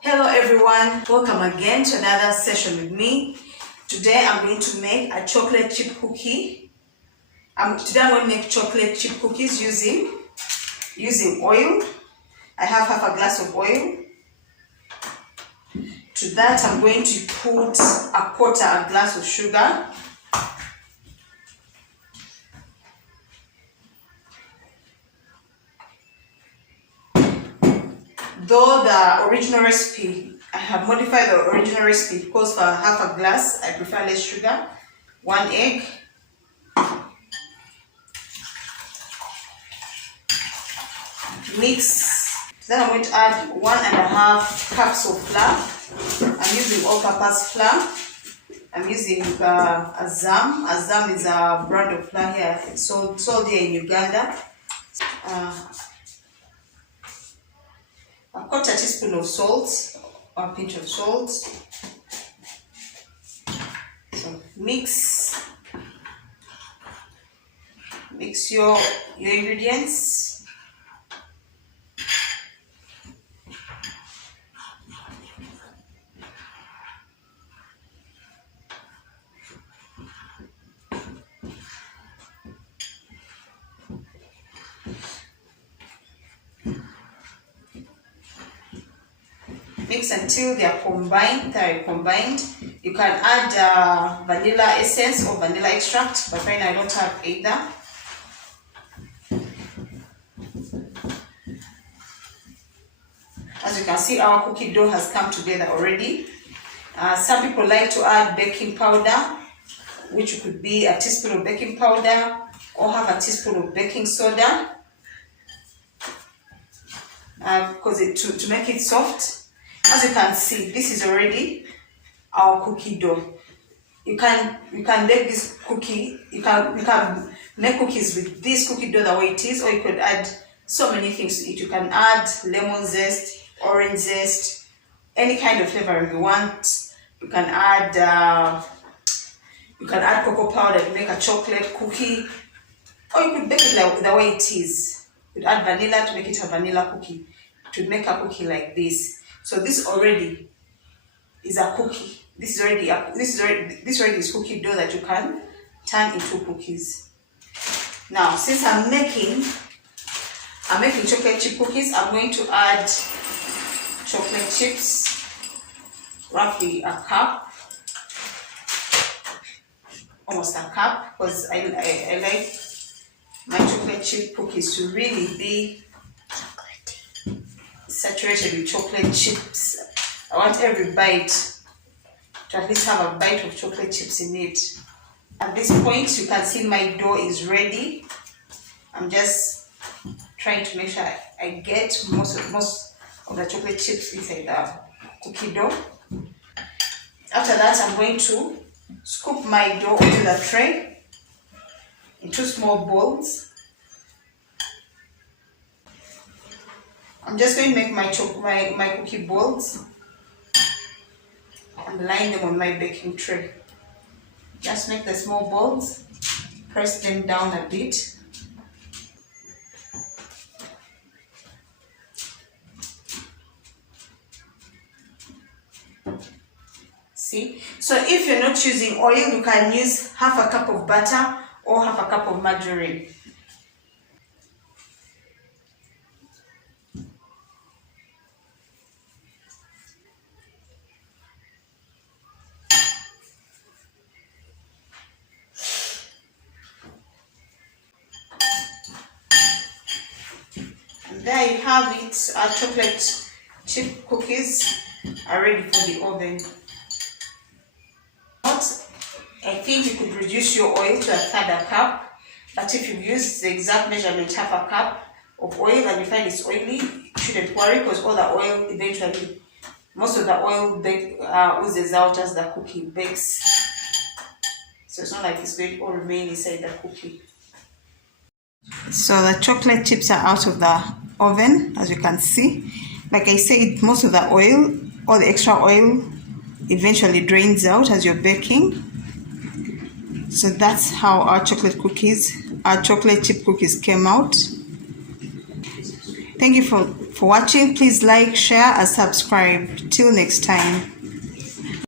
Hello everyone, welcome again to another session with me. Today I'm going to make a chocolate chip cookie. Today I'm going to make chocolate chip cookies using oil. I have half a glass of oil. To that I'm going to put a glass of sugar. Though the original recipe, I have modified the original recipe because for half a glass, I prefer less sugar. 1 egg. Mix. Then I'm going to add 1.5 cups of flour. I'm using all-purpose flour. I'm using Azam. Azam is a brand of flour here. It's sold here in Uganda. A quarter teaspoon of salt, or a pinch of salt. So mix your ingredients. Mix until they are combined. You can add vanilla essence or vanilla extract, but right now I don't have either. As you can see, our cookie dough has come together already. Some people like to add baking powder, which could be a teaspoon of baking powder or have a teaspoon of baking soda, because to make it soft. As you can see, this is already our cookie dough. You can make this cookie. You can make cookies with this cookie dough the way it is, or you could add so many things to it. You can add lemon zest, orange zest, any kind of flavor you want. You can add cocoa powder to make a chocolate cookie, or you could bake it like the way it is. You could add vanilla to make it a vanilla cookie. To make a cookie like this. So this already is a cookie. This already is cookie dough that you can turn into cookies. Now, since I'm making chocolate chip cookies, I'm going to add chocolate chips, roughly a cup, almost a cup, because I like my chocolate chip cookies to really be saturated with chocolate chips. I want every bite to at least have a bite of chocolate chips in it. At this point, you can see my dough is ready. I'm just trying to make sure I get most of the chocolate chips inside the cookie dough. After that, I'm going to scoop my dough into the tray in 2 small bowls. I'm just going to make my cookie balls and line them on my baking tray. Just make the small balls, press them down a bit. See? So if you're not using oil, you can use half a cup of butter or half a cup of margarine. There you have it. Our chocolate chip cookies are ready for the oven. I think you could reduce your oil to 1/3 cup, but if you've used the exact measurement, half a cup of oil, and you find it's oily, you shouldn't worry, because all the oil eventually, most of the oil oozes out as the cookie bakes. So it's not like it's going to all remain inside the cookie. So the chocolate chips are out of the oven, as you can see. Like I said, most of the oil, all the extra oil, eventually drains out as you're baking. So that's how our chocolate chip cookies came out. Thank you for for watching. Please like, share and subscribe. Till next time.